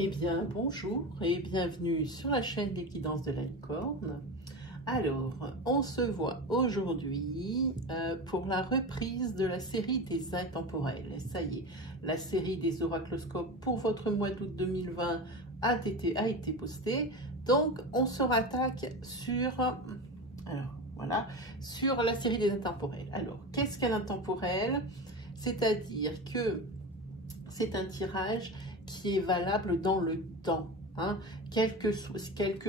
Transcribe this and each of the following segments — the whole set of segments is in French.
Eh bien, bonjour et bienvenue sur la chaîne des guidances de la licorne. Alors, on se voit aujourd'hui pour la reprise de la série des intemporels. Ça y est, la série des oracloscopes pour votre mois d'août 2020 a été postée. Donc, on se rattaque sur, sur la série des intemporels. Alors, qu'est-ce qu'un intemporel? C'est-à-dire que c'est un tirage qui est valable dans le temps. Hein. Quel que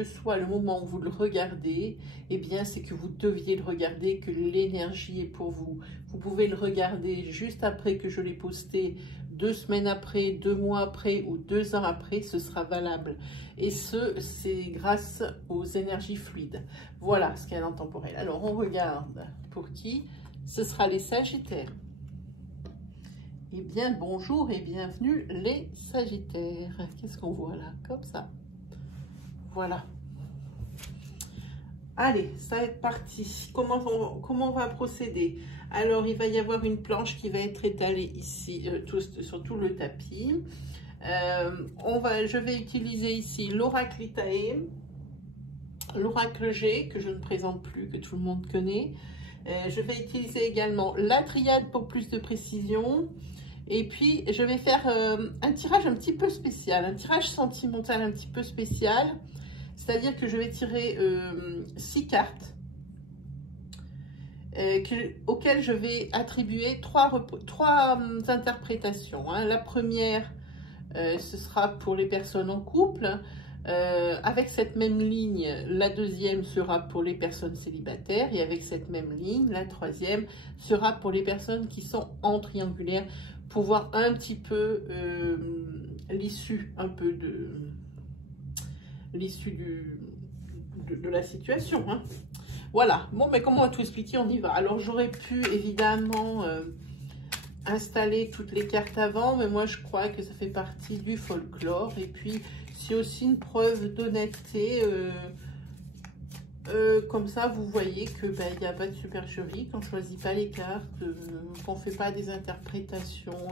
soit le moment où vous le regardez, eh bien, c'est que vous deviez le regarder, que l'énergie est pour vous. Vous pouvez le regarder juste après que je l'ai posté, 2 semaines après, 2 mois après ou 2 ans après, ce sera valable. Et c'est grâce aux énergies fluides. Voilà ce qu'est un intemporel. Alors, on regarde pour qui? Ce sera les Sagittaires. Eh bien, bonjour et bienvenue les Sagittaires. Qu'est-ce qu'on voit là? Comme ça. Voilà. Allez, ça va être parti. Comment on va procéder? Alors, il va y avoir une planche qui va être étalée ici, sur tout le tapis. Je vais utiliser ici l'oracle Itae, l'oracle G, que je ne présente plus, que tout le monde connaît. Je vais utiliser également la triade pour plus de précision. Et puis, je vais faire un tirage un petit peu spécial, un tirage sentimental un petit peu spécial. C'est-à-dire que je vais tirer 6 cartes auxquelles je vais attribuer trois interprétations. Hein. La première, ce sera pour les personnes en couple. Avec cette même ligne, la deuxième sera pour les personnes célibataires. Et avec cette même ligne, la troisième sera pour les personnes qui sont en triangulaire, pour voir un petit peu l'issue de la situation. Hein. Voilà, bon, mais comme on va tout expliquer, on y va. Alors, j'aurais pu évidemment installer toutes les cartes avant, mais moi, je crois que ça fait partie du folklore. Et puis, c'est aussi une preuve d'honnêteté. Comme ça, vous voyez que il n'y a pas de supercherie, qu'on ne choisit pas les cartes, qu'on ne fait pas des interprétations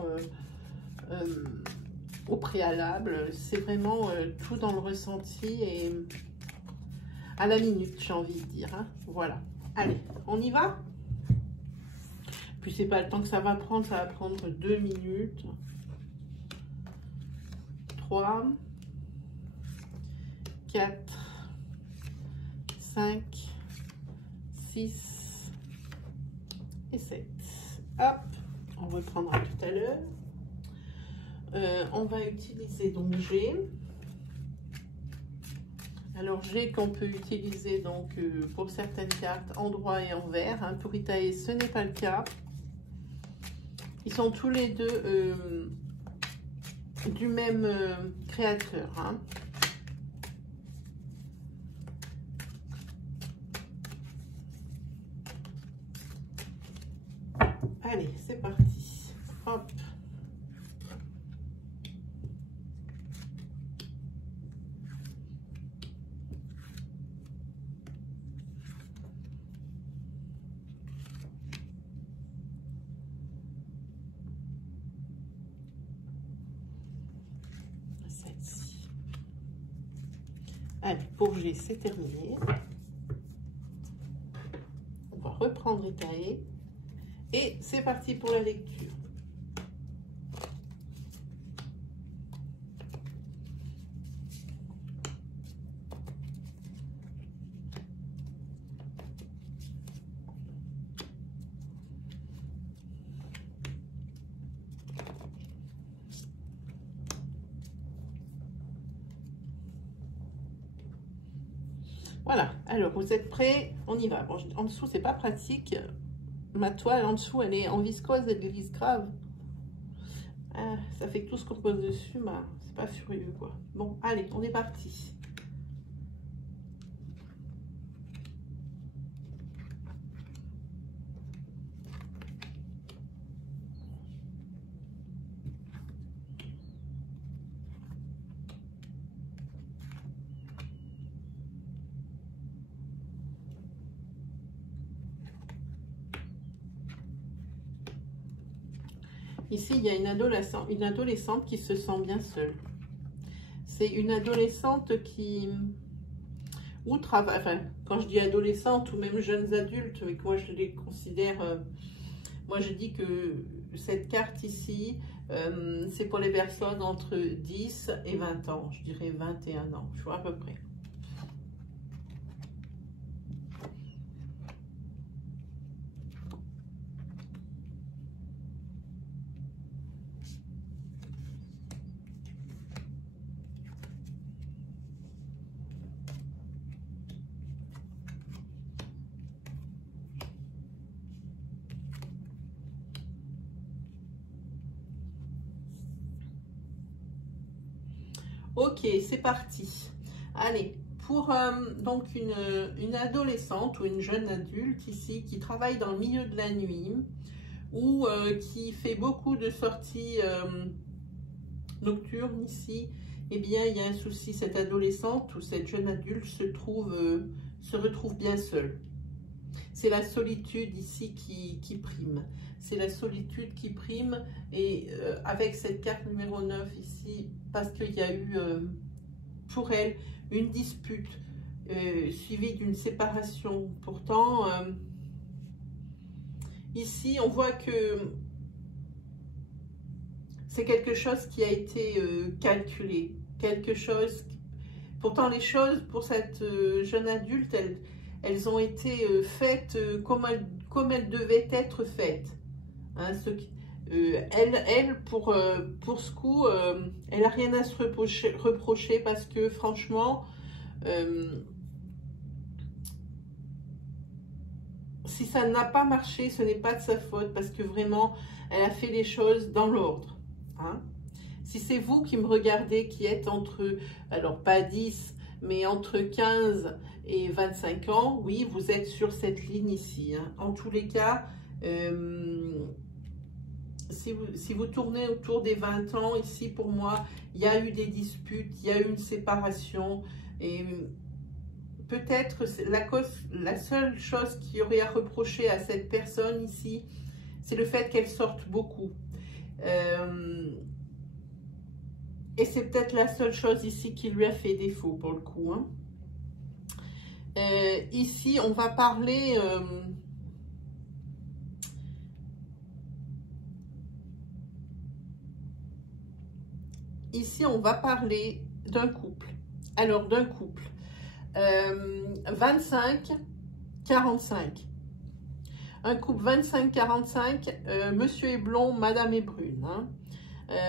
au préalable. C'est vraiment tout dans le ressenti et à la minute, j'ai envie de dire. Hein. Voilà. Allez, on y va? Puis, c'est pas le temps que ça va prendre 2 minutes. 3, 4, 5, 6 et 7. Hop, on reprendra tout à l'heure. On va utiliser donc G. Alors G qu'on peut utiliser donc pour certaines cartes en droit et en vert. Hein. Pour Itae, ce n'est pas le cas. Ils sont tous les deux du même créateur. Hein. Allez, c'est parti. Hop. Celle-ci. Allez, pour G, c'est terminé. On va reprendre Itae. Et c'est parti pour la lecture. Voilà, alors vous êtes prêts? On y va. Bon, en dessous, c'est pas pratique. Ma toile en dessous, elle est en viscose, elle glisse grave. Ah, ça fait que tout ce qu'on pose dessus, bah, c'est pas furieux quoi. Bon, allez, on est parti. Ici, il y a une adolescente qui se sent bien seule. C'est une adolescente qui... ou travaille, enfin, quand je dis adolescente ou même jeunes adultes, mais que moi je les considère... moi je dis que cette carte ici, c'est pour les personnes entre 10 et 20 ans. Je dirais 21 ans, je vois à peu près. Ok, c'est parti. Allez, pour donc une adolescente ou une jeune adulte ici qui travaille dans le milieu de la nuit ou qui fait beaucoup de sorties nocturnes ici, eh bien, il y a un souci. Cette adolescente ou cette jeune adulte se retrouve bien seule. C'est la solitude ici qui prime. C'est la solitude qui prime. Et avec cette carte numéro 9 ici, parce qu'il y a eu pour elle une dispute suivie d'une séparation. Pourtant, ici, on voit que c'est quelque chose qui a été calculé. Quelque chose... Pourtant, les choses pour cette jeune adulte, elles ont été faites comme elles devaient être faites. Hein, elle pour ce coup, elle n'a rien à se reprocher parce que franchement, si ça n'a pas marché, ce n'est pas de sa faute parce que vraiment, elle a fait les choses dans l'ordre. Hein. Si c'est vous qui me regardez, qui êtes entre, alors pas 10, mais entre 15 et 25 ans, oui, vous êtes sur cette ligne ici. Hein. En tous les cas, si vous tournez autour des 20 ans, ici pour moi, il y a eu des disputes, il y a eu une séparation. Et peut-être la seule chose qu'il y aurait à reprocher à cette personne ici, c'est le fait qu'elle sorte beaucoup. Et c'est peut-être la seule chose ici qui lui a fait défaut pour le coup. Hein. Ici, on va parler... ici, on va parler d'un couple. Alors, d'un couple. 25-45. Un couple 25-45, monsieur est blond, madame est brune. Hein.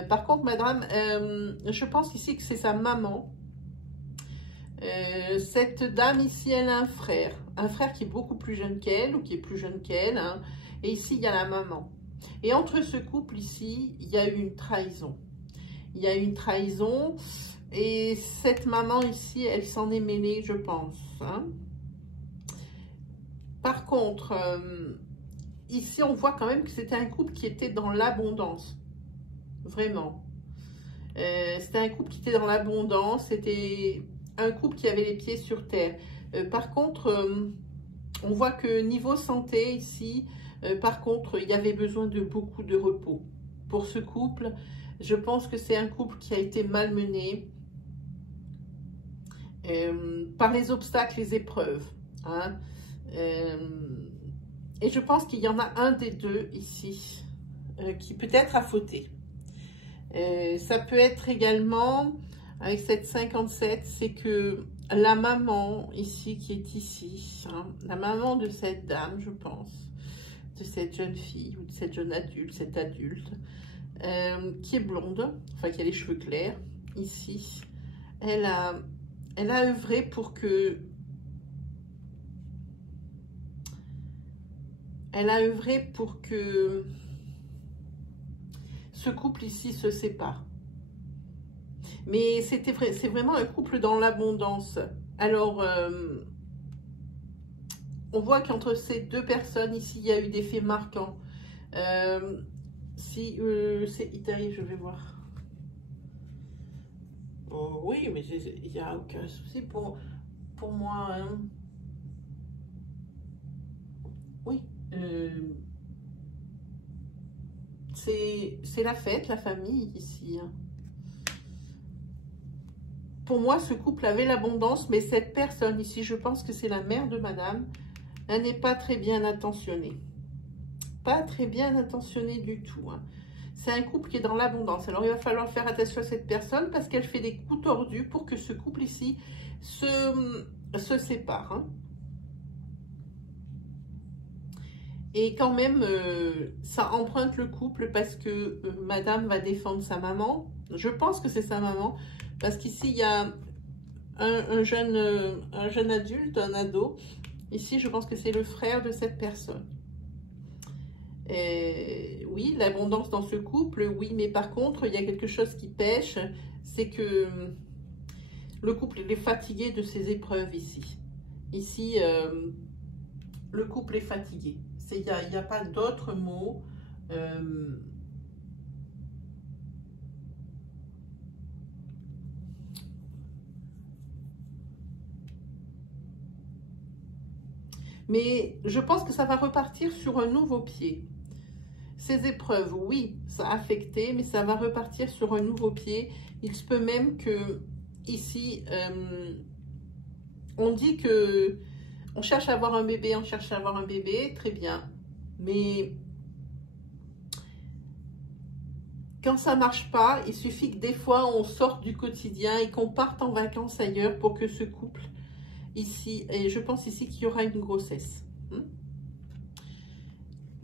Par contre, madame, je pense ici que c'est sa maman. Cette dame ici, elle a un frère qui est beaucoup plus jeune qu'elle ou qui est plus jeune qu'elle. Hein. Et ici, il y a la maman. Et entre ce couple ici, il y a eu une trahison. Il y a eu une trahison et cette maman ici, elle s'en est mêlée, je pense. Hein. Par contre, ici, on voit quand même que c'était un couple qui était dans l'abondance. Vraiment. C'était un couple qui était dans l'abondance. C'était un couple qui avait les pieds sur terre. Par contre, on voit que niveau santé ici, par contre, il y avait besoin de beaucoup de repos. Pour ce couple, je pense que c'est un couple qui a été malmené par les obstacles, les épreuves. Hein. Et je pense qu'il y en a un des deux ici qui peut-être a fauté. Ça peut être également, avec cette 57, c'est que la maman ici, qui est ici, hein, la maman de cette dame, je pense, de cette jeune fille ou de cette jeune adulte, cet adulte, qui est blonde, enfin qui a les cheveux clairs, ici, elle a œuvré pour que... Elle a œuvré pour que ce couple ici se sépare. Mais c'est vraiment un couple dans l'abondance. Alors, on voit qu'entre ces deux personnes ici, il y a eu des faits marquants. Si c'est italien, je vais voir. Oh, oui, mais il n'y a aucun souci pour moi. Hein. Oui. C'est la fête, la famille ici. Hein. pour moi, ce couple avait l'abondance, mais cette personne ici, je pense que c'est la mère de madame, elle n'est pas très bien intentionnée. Pas très bien intentionnée du tout. Hein. C'est un couple qui est dans l'abondance. Alors, il va falloir faire attention à cette personne parce qu'elle fait des coups tordus pour que ce couple ici se sépare. Hein. Et quand même, ça emprunte le couple parce que madame va défendre sa maman. Je pense que c'est sa maman. Parce qu'ici, il y a un jeune adulte, un ado. Ici, je pense que c'est le frère de cette personne. Et oui, l'abondance dans ce couple, oui. Mais par contre, il y a quelque chose qui pêche. C'est que le couple il est fatigué de ses épreuves ici. Ici, le couple est fatigué. Il n'y a pas d'autre mot. Mais je pense que ça va repartir sur un nouveau pied. Ces épreuves, oui, ça a affecté, mais ça va repartir sur un nouveau pied. Il se peut même que, ici, on dit que on cherche à avoir un bébé, on cherche à avoir un bébé, très bien. Mais quand ça ne marche pas, il suffit que des fois, on sorte du quotidien et qu'on parte en vacances ailleurs pour que ce couple, ici, et je pense ici qu'il y aura une grossesse.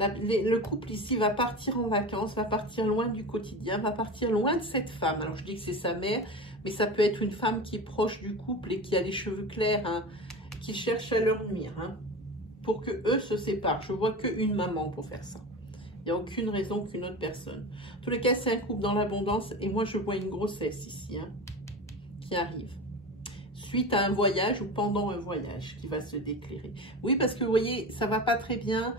Le couple ici va partir en vacances, va partir loin du quotidien, va partir loin de cette femme. Alors, je dis que c'est sa mère, mais ça peut être une femme qui est proche du couple et qui a les cheveux clairs, hein, qui cherche à leur nuire, hein, pour que eux se séparent. Je vois qu'une maman pour faire ça. Il n'y a aucune raison qu'une autre personne. En tous les cas, c'est un couple dans l'abondance et moi, je vois une grossesse ici, hein, qui arrive. Suite à un voyage ou pendant un voyage qui va se déclarer. Oui, parce que vous voyez, ça va pas très bien.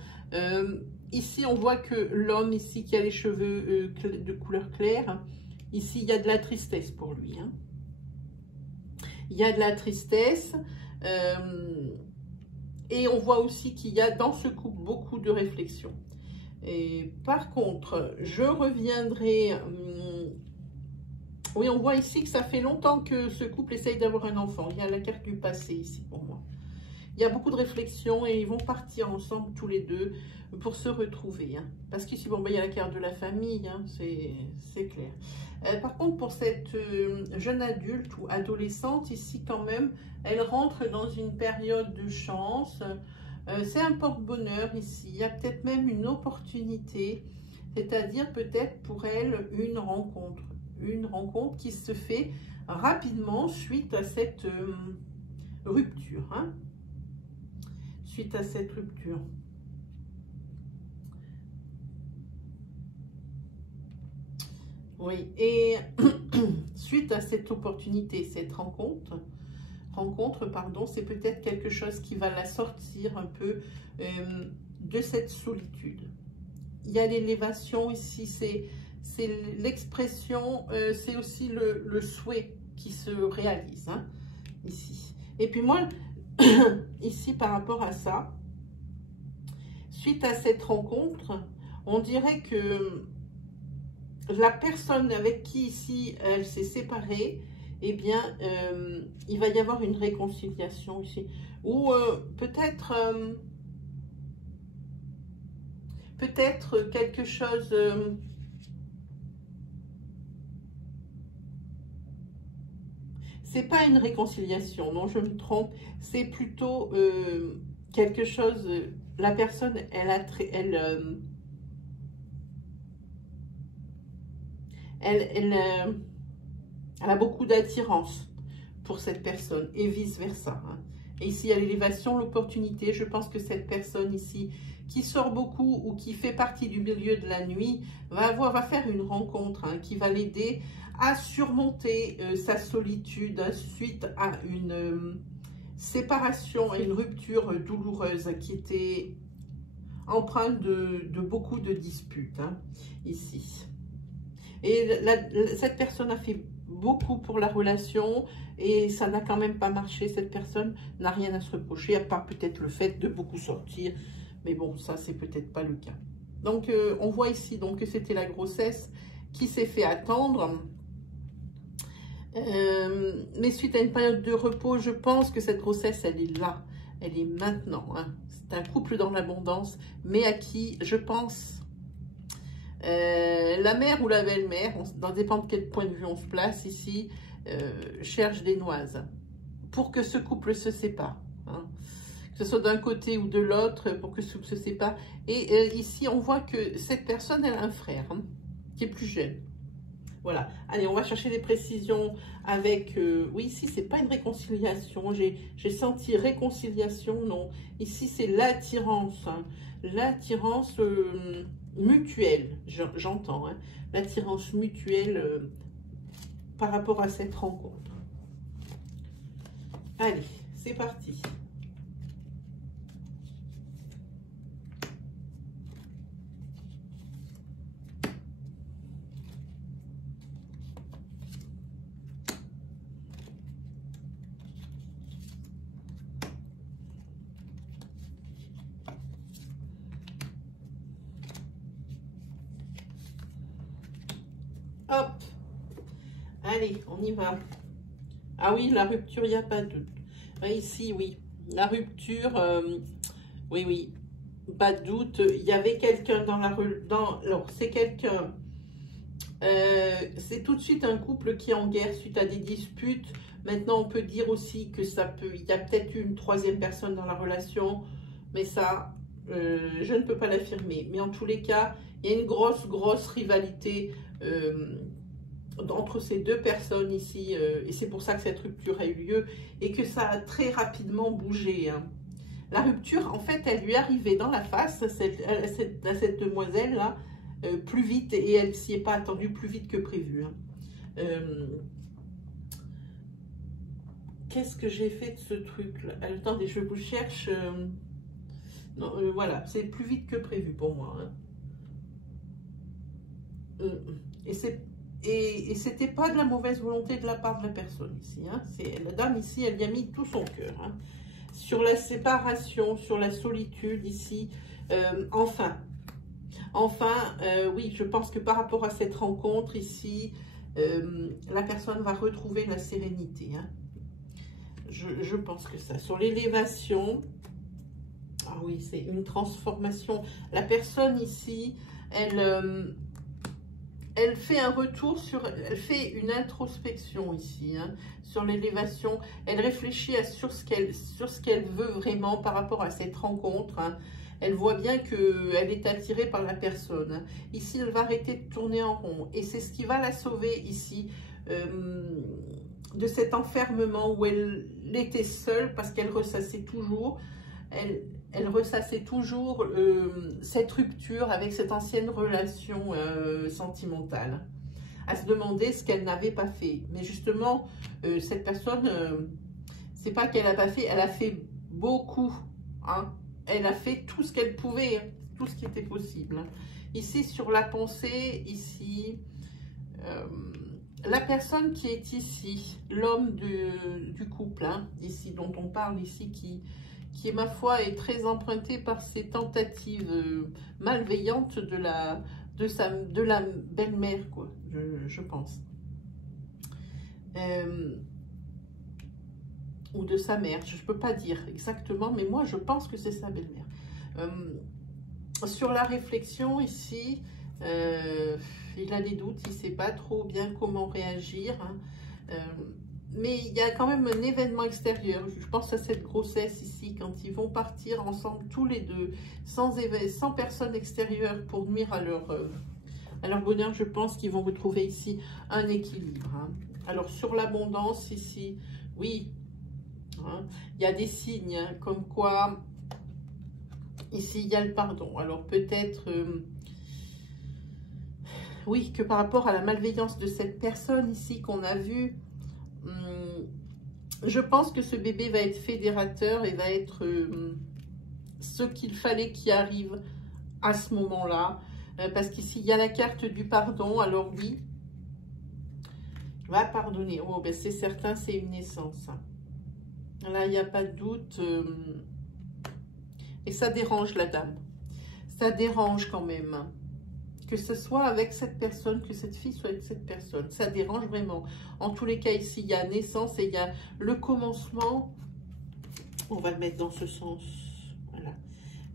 Ici, on voit que l'homme ici qui a les cheveux de couleur claire, hein, ici, il y a de la tristesse pour lui. Hein. Il y a de la tristesse. Et on voit aussi qu'il y a dans ce couple beaucoup de réflexion. Et par contre, je reviendrai... oui, on voit ici que ça fait longtemps que ce couple essaye d'avoir un enfant. Il y a la carte du passé ici pour moi. Il y a beaucoup de réflexions et ils vont partir ensemble tous les deux pour se retrouver. Hein. Parce qu'ici, bon, ben, il y a la carte de la famille, hein, c'est clair. Par contre, pour cette jeune adulte ou adolescente, ici quand même, elle rentre dans une période de chance. C'est un porte-bonheur ici. Il y a peut-être même une opportunité, c'est-à-dire peut-être pour elle une rencontre. Une rencontre qui se fait rapidement suite à cette rupture. Hein. Suite à cette rupture. Oui, et suite à cette opportunité, cette rencontre, pardon, c'est peut-être quelque chose qui va la sortir un peu de cette solitude. Il y a l'élévation ici, c'est l'expression, c'est aussi le souhait qui se réalise, hein, ici. Et puis moi, ici, par rapport à ça, suite à cette rencontre, on dirait que la personne avec qui ici, elle s'est séparée, eh bien, il va y avoir une réconciliation ici. Ou peut-être quelque chose... c'est pas une réconciliation, non, je me trompe. C'est plutôt quelque chose... la personne, elle a beaucoup d'attirance pour cette personne et vice-versa. Hein. Et ici, il y a l'élévation, l'opportunité. Je pense que cette personne ici, qui sort beaucoup ou qui fait partie du milieu de la nuit, va faire une rencontre, hein, qui va l'aider à surmonter sa solitude suite à une séparation et une rupture douloureuse qui était empreinte de beaucoup de disputes, hein, ici. Et cette personne a fait beaucoup pour la relation et ça n'a quand même pas marché. Cette personne n'a rien à se reprocher, à part peut-être le fait de beaucoup sortir. Mais bon, ça, c'est peut-être pas le cas. Donc, on voit ici donc, que c'était la grossesse qui s'est fait attendre. Mais suite à une période de repos, je pense que cette grossesse, elle est là. Elle est maintenant. Hein. C'est un couple dans l'abondance, mais à qui, je pense, la mère ou la belle-mère, dans dépend de quel point de vue on se place ici, cherche des noises pour que ce couple se sépare. Hein. Que ce soit d'un côté ou de l'autre, pour que ce couple se sépare. Et ici, on voit que cette personne, elle a un frère hein, qui est plus jeune. Voilà. Allez, on va chercher des précisions avec... oui, ici, c'est pas une réconciliation. J'ai senti réconciliation, non. Ici, c'est l'attirance. Hein. L'attirance mutuelle, j'entends. Hein. L'attirance mutuelle par rapport à cette rencontre. Allez, c'est parti. Hop, allez, on y va. Ah oui, la rupture, il n'y a pas de doute. Ici, oui, la rupture, oui, oui, pas de doute. Il y avait quelqu'un dans la... alors, c'est quelqu'un... c'est tout de suite un couple qui est en guerre suite à des disputes. Maintenant, on peut dire aussi que ça peut... Il y a peut-être une troisième personne dans la relation, mais ça, je ne peux pas l'affirmer. Mais en tous les cas, il y a une grosse rivalité entre ces deux personnes ici. Et c'est pour ça que cette rupture a eu lieu et que ça a très rapidement bougé. Hein. La rupture, en fait, elle lui est arrivée dans la face, à cette demoiselle-là, plus vite, et elle s'y est pas attendue plus vite que prévu. Hein. Qu'est-ce que j'ai fait de ce truc-là? Attendez, je vous cherche. Non, voilà, c'est plus vite que prévu pour moi. Hein. Et c'était pas de la mauvaise volonté de la part de la personne ici. Hein. La dame ici, elle y a mis tout son cœur. Hein. Sur la séparation, sur la solitude ici. Enfin, oui, je pense que par rapport à cette rencontre ici, la personne va retrouver la sérénité. Hein. Je pense que ça. Sur l'élévation, ah oui, c'est une transformation. La personne ici, elle fait un retour elle fait une introspection ici, hein, sur l'élévation. Elle réfléchit sur ce qu'elle veut vraiment par rapport à cette rencontre. Hein. Elle voit bien qu'elle est attirée par la personne. Hein. Ici, elle va arrêter de tourner en rond. Et c'est ce qui va la sauver ici de cet enfermement où elle était seule parce qu'elle ressassait toujours. Elle ressassait toujours cette rupture avec cette ancienne relation sentimentale, à se demander ce qu'elle n'avait pas fait. Mais justement, cette personne, c'est pas qu'elle n'a pas fait, elle a fait beaucoup. Hein. Elle a fait tout ce qu'elle pouvait, hein, tout ce qui était possible. Hein. Ici, sur la pensée, ici, la personne qui est ici, l'homme du couple, hein, ici, dont on parle ici, qui ma foi est très emprunté par ces tentatives malveillantes de la belle-mère, quoi, je pense. Ou de sa mère, je ne peux pas dire exactement, mais moi je pense que c'est sa belle-mère. Sur la réflexion ici, il a des doutes, il ne sait pas trop bien comment réagir, hein. Mais il y a quand même un événement extérieur. Je pense à cette grossesse ici, quand ils vont partir ensemble tous les deux, sans personne extérieure pour nuire à leur bonheur. Je pense qu'ils vont retrouver ici un équilibre. Hein. Alors sur l'abondance ici, oui, hein, il y a des signes, hein, comme quoi, ici il y a le pardon. Alors peut-être... oui, que par rapport à la malveillance de cette personne ici qu'on a vue, je pense que ce bébé va être fédérateur et va être ce qu'il fallait qu'il arrive à ce moment-là. Parce qu'ici, il y a la carte du pardon. Alors oui, va pardonner. Oh, ben c'est certain, c'est une naissance. Là, il n'y a pas de doute. Et ça dérange la dame. Ça dérange quand même. que ce soit avec cette personne, que cette fille soit avec cette personne. Ça dérange vraiment. En tous les cas, ici, il y a naissance et il y a le commencement. On va le mettre dans ce sens. Voilà.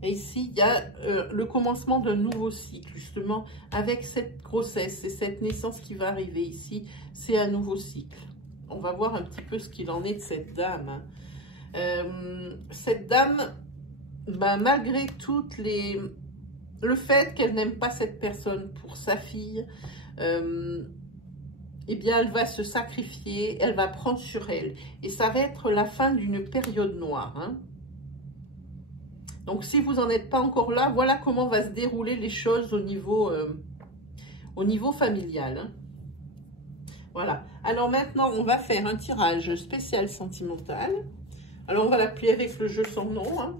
Et ici, il y a le commencement d'un nouveau cycle, justement, avec cette grossesse et cette naissance qui va arriver ici. C'est un nouveau cycle. On va voir un petit peu ce qu'il en est de cette dame. Cette dame, ben, malgré toutes les... Le fait qu'elle n'aime pas cette personne pour sa fille, eh bien, elle va se sacrifier, elle va prendre sur elle. Et ça va être la fin d'une période noire. Hein. Donc, si vous n'en êtes pas encore là, voilà comment va se dérouler les choses au niveau familial. Hein. Voilà. Alors maintenant, on va faire un tirage spécial sentimental. Alors, on va l'appeler avec le jeu sans nom. Hein.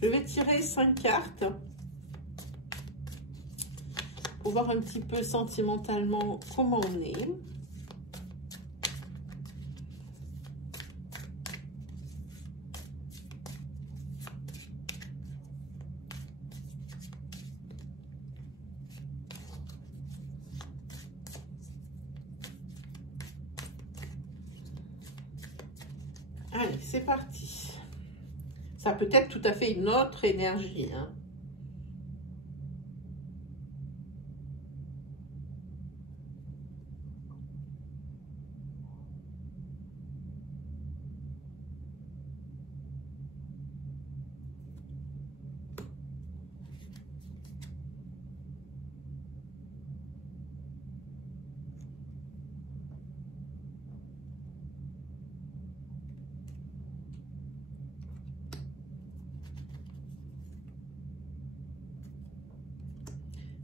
Je vais tirer 5 cartes. Pour voir un petit peu sentimentalement comment on est. Allez, c'est parti. Ça peut être tout à fait une autre énergie, hein.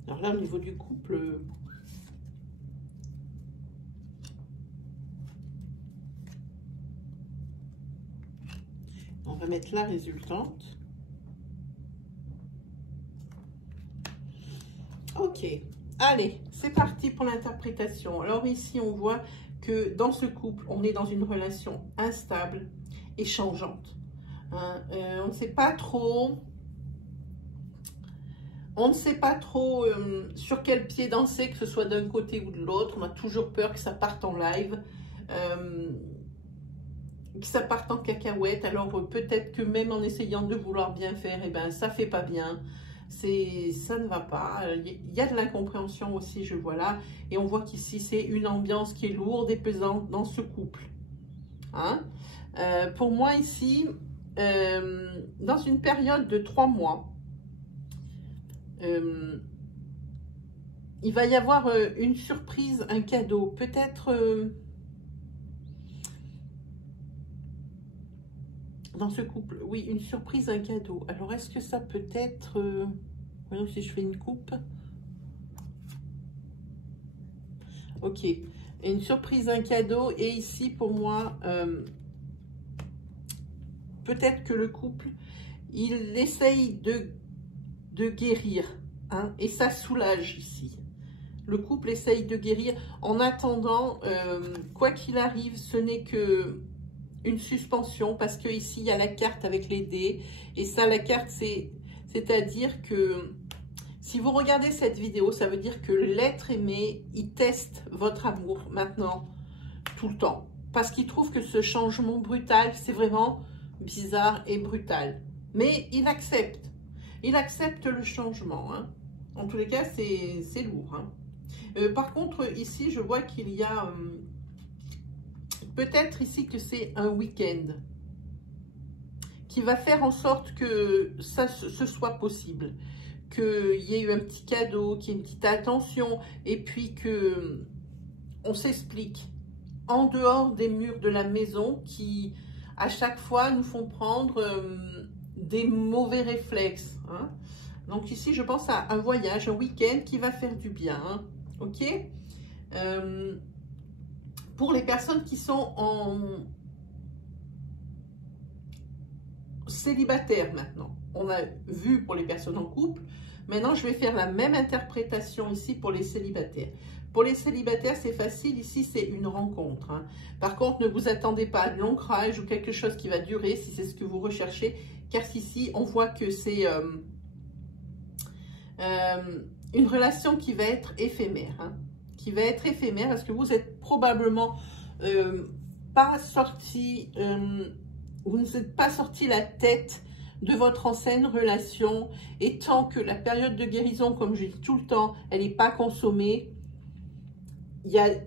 Alors là, au niveau du couple, on va mettre la résultante. Ok, allez, c'est parti pour l'interprétation. Alors ici, on voit que dans ce couple, on est dans une relation instable et changeante. Hein, on ne sait pas trop... On ne sait pas trop sur quel pied danser, que ce soit d'un côté ou de l'autre. On a toujours peur que ça parte en live, que ça parte en cacahuète. Alors peut-être que même en essayant de vouloir bien faire, eh ben, ça ne fait pas bien. Ça ne va pas. Il y a de l'incompréhension aussi, je vois là. Et on voit qu'ici, c'est une ambiance qui est lourde et pesante dans ce couple. Hein? Pour moi, ici, dans une période de 3 mois, il va y avoir une surprise, un cadeau, peut-être dans ce couple, oui, une surprise, un cadeau. Alors, est-ce que ça peut être, voyons si je fais une coupe, ok, une surprise, un cadeau, et ici, pour moi, peut-être que le couple, il essaye de guérir, hein, et ça soulage ici. Le couple essaye de guérir. En attendant, quoi qu'il arrive, ce n'est que une suspension, parce que ici il y a la carte avec les dés, et ça, la carte, c'est-à-dire que si vous regardez cette vidéo, ça veut dire que l'être aimé, il teste votre amour maintenant, tout le temps, parce qu'il trouve que ce changement brutal, c'est vraiment bizarre et brutal, mais il accepte. Il accepte le changement. Hein. En tous les cas, c'est lourd. Hein. Par contre, ici, je vois qu'il y a peut-être ici que c'est un week-end qui va faire en sorte que ça ce soit possible. Qu'il y ait eu un petit cadeau, qu'il y ait une petite attention, et puis que on s'explique en dehors des murs de la maison qui, à chaque fois, nous font prendre... des mauvais réflexes. Hein. Donc ici, je pense à un voyage, un week-end qui va faire du bien. Hein. Ok, pour les personnes qui sont en célibataire maintenant. On a vu pour les personnes en couple. Maintenant, je vais faire la même interprétation ici pour les célibataires. Pour les célibataires, c'est facile. Ici, c'est une rencontre. Hein. Par contre, ne vous attendez pas à de l'ancrage ou quelque chose qui va durer si c'est ce que vous recherchez. Car ici, on voit que c'est une relation qui va être éphémère, hein, qui va être éphémère parce que vous êtes probablement pas sorti, vous ne êtes pas sorti la tête de votre ancienne relation, et tant que la période de guérison, comme je dis tout le temps, elle n'est pas consommée,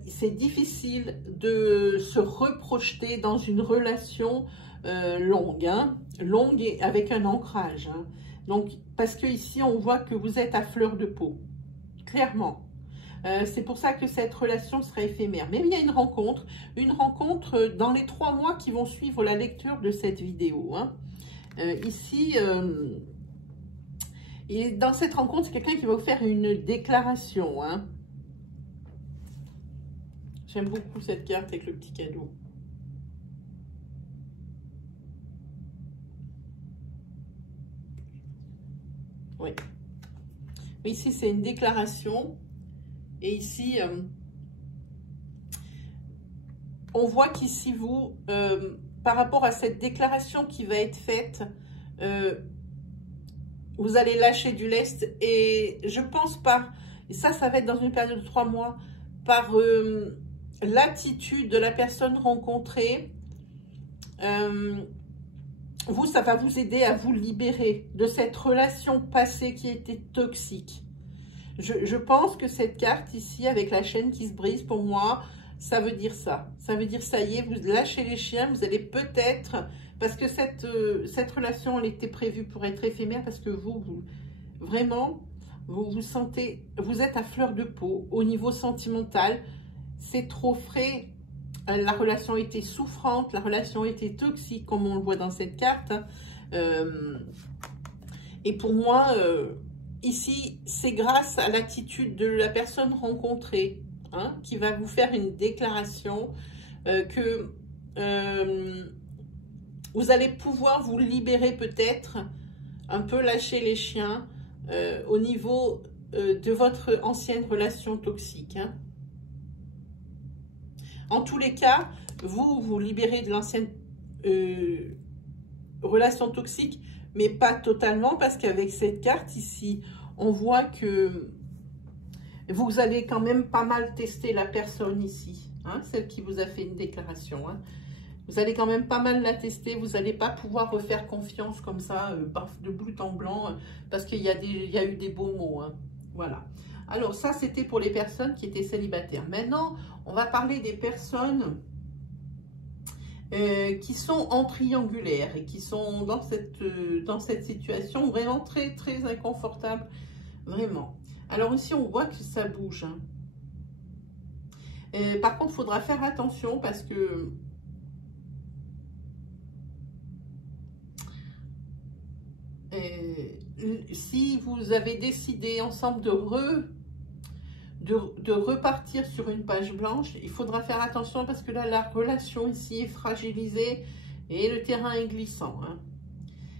c'est difficile de se reprojeter dans une relation longue, hein, longue et avec un ancrage. Hein. Donc, parce que ici, on voit que vous êtes à fleur de peau, clairement. C'est pour ça que cette relation serait éphémère. Mais il y a une rencontre dans les 3 mois qui vont suivre la lecture de cette vidéo. Hein. Ici, et dans cette rencontre, c'est quelqu'un qui va vous faire une déclaration. Hein. J'aime beaucoup cette carte avec le petit cadeau. Oui. Mais ici, c'est une déclaration. Et ici, on voit qu'ici, vous, par rapport à cette déclaration qui va être faite, vous allez lâcher du lest. Et je pense et ça va être dans une période de 3 mois, par l'attitude de la personne rencontrée, vous, ça va vous aider à vous libérer de cette relation passée qui était toxique. Je pense que cette carte ici, avec la chaîne qui se brise, pour moi, ça veut dire ça. Ça veut dire, ça y est, vous lâchez les chiens, vous allez peut-être, parce que cette relation, elle était prévue pour être éphémère, parce que vraiment, vous vous sentez, vous êtes à fleur de peau, au niveau sentimental, c'est trop frais, la relation était souffrante, la relation était toxique, comme on le voit dans cette carte. Et pour moi, ici, c'est grâce à l'attitude de la personne rencontrée, hein, qui va vous faire une déclaration que vous allez pouvoir vous libérer peut-être, un peu lâcher les chiens au niveau de votre ancienne relation toxique. Hein. En tous les cas, vous vous libérez de l'ancienne relation toxique, mais pas totalement, parce qu'avec cette carte ici, on voit que vous allez quand même pas mal tester la personne ici, hein, celle qui vous a fait une déclaration. Hein. Vous allez quand même pas mal la tester, vous n'allez pas pouvoir refaire confiance comme ça, de but en blanc, parce qu'il y a eu des beaux mots. Hein. Voilà. Alors ça, c'était pour les personnes qui étaient célibataires. Maintenant, on va parler des personnes qui sont en triangulaire et qui sont dans cette situation vraiment très, très inconfortable, vraiment. Alors ici, on voit que ça bouge. Hein. Par contre, il faudra faire attention parce que si vous avez décidé ensemble de repartir sur une page blanche, il faudra faire attention parce que là, la relation ici est fragilisée et le terrain est glissant. Hein.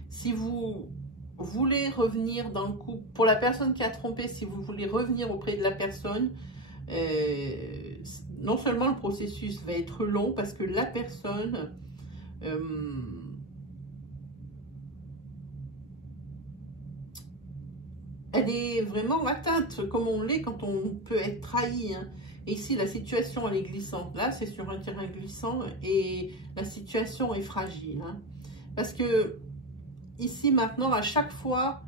Si vous voulez revenir dans le couple, pour la personne qui a trompé, si vous voulez revenir auprès de la personne, non seulement le processus va être long parce que la personne elle est vraiment atteinte, comme on l'est quand on peut être trahi. Hein. Et ici, la situation, elle est glissante. Là, c'est sur un terrain glissant et la situation est fragile. Hein. Parce que ici, maintenant, à chaque fois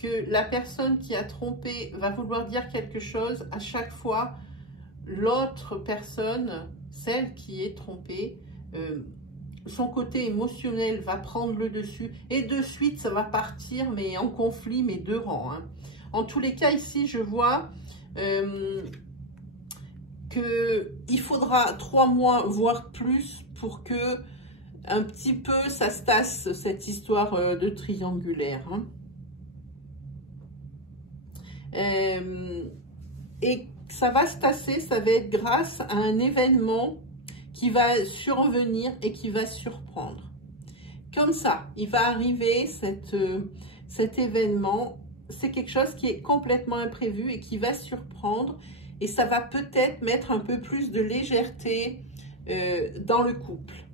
que la personne qui a trompé va vouloir dire quelque chose, à chaque fois, l'autre personne, celle qui est trompée, son côté émotionnel va prendre le dessus et de suite ça va partir mais en conflit, mais de rang. Hein. En tous les cas ici je vois qu'il faudra 3 mois voire plus pour que un petit peu ça se tasse cette histoire de triangulaire. Hein. Et ça va se tasser, ça va être grâce à un événement qui va survenir et qui va surprendre. Comme ça, il va arriver cet événement, c'est quelque chose qui est complètement imprévu et qui va surprendre et ça va peut-être mettre un peu plus de légèreté dans le couple.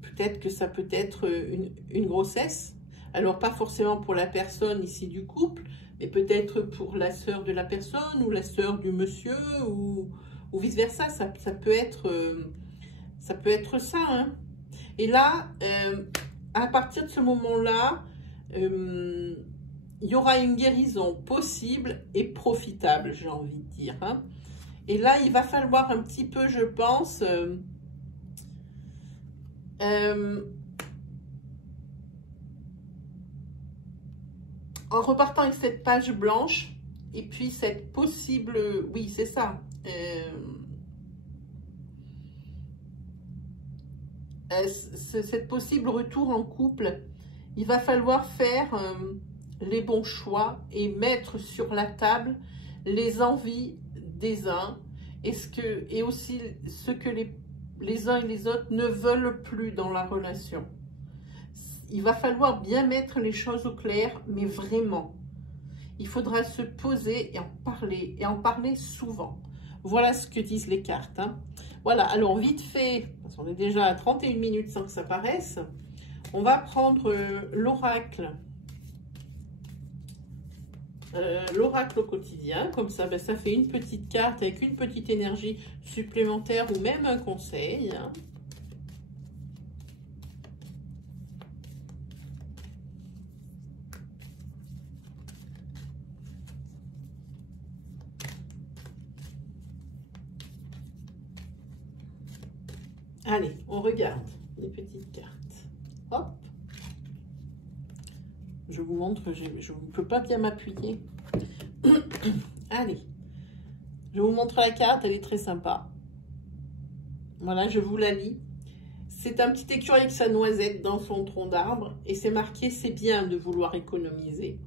Peut-être que ça peut être une grossesse. Alors, pas forcément pour la personne ici du couple, mais peut-être pour la sœur de la personne ou la sœur du monsieur ou vice-versa. Ça peut être ça. Hein. Et là, à partir de ce moment-là, il y aura une guérison possible et profitable, j'ai envie de dire. Hein. Et là, il va falloir un petit peu, je pense, en repartant avec cette page blanche, et puis cette possible... Oui, c'est ça. Cette possible retour en couple, il va falloir faire les bons choix et mettre sur la table les envies des uns et aussi ce que les uns et les autres ne veulent plus dans la relation. Il va falloir bien mettre les choses au clair, mais vraiment. Il faudra se poser et en parler souvent. Voilà ce que disent les cartes. Hein. Voilà, alors vite fait, parce qu'on est déjà à 31 minutes sans que ça paraisse, on va prendre l'oracle. L'oracle au quotidien, comme ça, ben, ça fait une petite carte avec une petite énergie supplémentaire ou même un conseil. Hein. Allez, on regarde les petites cartes. Hop. Je vous montre, je ne peux pas bien m'appuyer. Allez, je vous montre la carte, elle est très sympa. Voilà, je vous la lis. C'est un petit écureuil avec sa noisette dans son tronc d'arbre et c'est marqué « C'est bien de vouloir économiser ».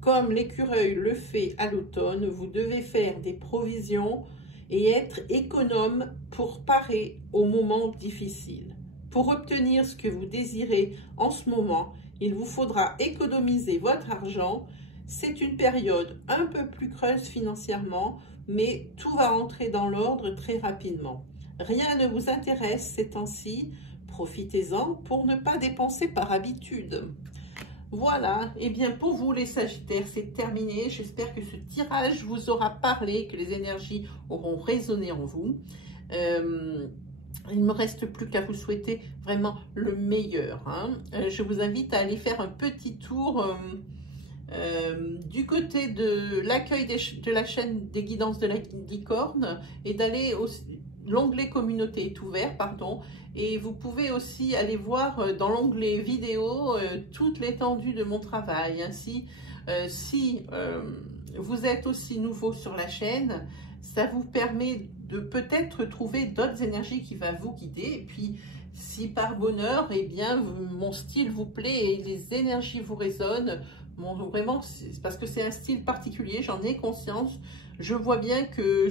Comme l'écureuil le fait à l'automne, vous devez faire des provisions et être économe pour parer aux moments difficiles. Pour obtenir ce que vous désirez en ce moment, il vous faudra économiser votre argent. C'est une période un peu plus creuse financièrement, mais tout va entrer dans l'ordre très rapidement. Rien ne vous intéresse ces temps-ci, profitez-en pour ne pas dépenser par habitude. Voilà, et bien pour vous les Sagittaires, c'est terminé. J'espère que ce tirage vous aura parlé, que les énergies auront résonné en vous. Il ne me reste plus qu'à vous souhaiter vraiment le meilleur. Hein. Je vous invite à aller faire un petit tour du côté de l'accueil de la chaîne des guidances de la licorne et d'aller l'onglet communauté est ouvert, pardon, et vous pouvez aussi aller voir dans l'onglet vidéo toute l'étendue de mon travail. Ainsi, si vous êtes aussi nouveau sur la chaîne, ça vous permet de peut-être trouver d'autres énergies qui vont vous guider. Et puis, si par bonheur, eh bien, mon style vous plaît et les énergies vous résonnent, bon, vraiment, c'est parce que c'est un style particulier, j'en ai conscience. Je vois bien que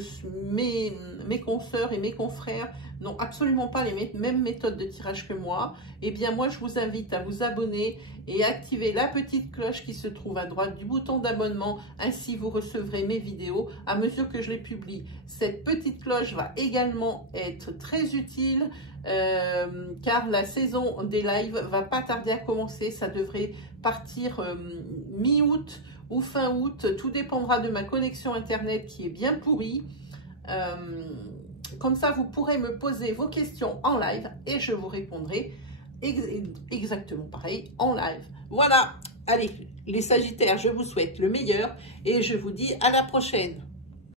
mes consoeurs et mes confrères n'ont absolument pas les mêmes méthodes de tirage que moi. Eh bien, moi, je vous invite à vous abonner et activer la petite cloche qui se trouve à droite du bouton d'abonnement. Ainsi, vous recevrez mes vidéos à mesure que je les publie. Cette petite cloche va également être très utile car la saison des lives va pas tarder à commencer. Ça devrait partir mi-août ou fin août. Tout dépendra de ma connexion internet qui est bien pourrie. Comme ça, vous pourrez me poser vos questions en live et je vous répondrai exactement pareil en live. Voilà, allez, les Sagittaires, je vous souhaite le meilleur et je vous dis à la prochaine.